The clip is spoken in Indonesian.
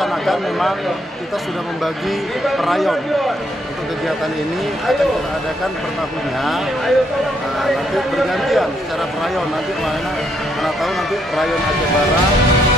merencanakan memang kita sudah membagi perayon untuk kegiatan ini akan kita adakan per tahunnya. Nanti bergantian secara perayon, nanti mana tahu nanti perayon Aceh Barat